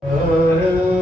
Uh...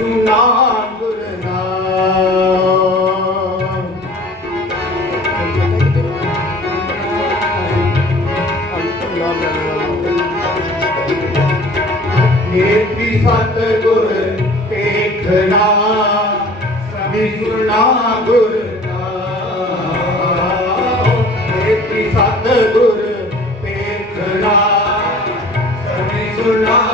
ਨਾਮ ਗੁਰ ਨਾਮ ਏਤੀ ਸਤ ਗੁਰ ਦੇਖਣਾ ਸਭੀ ਸੁਣਾ ਗੁਰ ਨਾਮ ਏਤੀ ਸਤ ਗੁਰ ਦੇਖਣਾ ਸਭੀ ਸੁਣਾ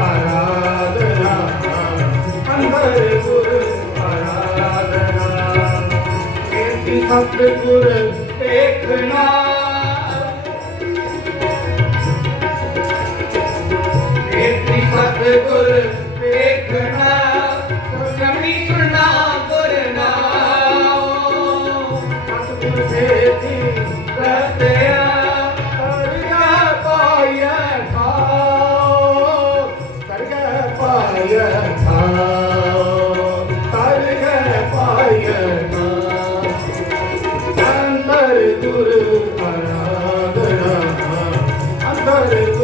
ਆਰਾਧਨਾ ਇਹ ਸਤ ਗੁਰ ਦੇਖਣਾ ਇਹ ਸਤ ਗੁਰ Thank you.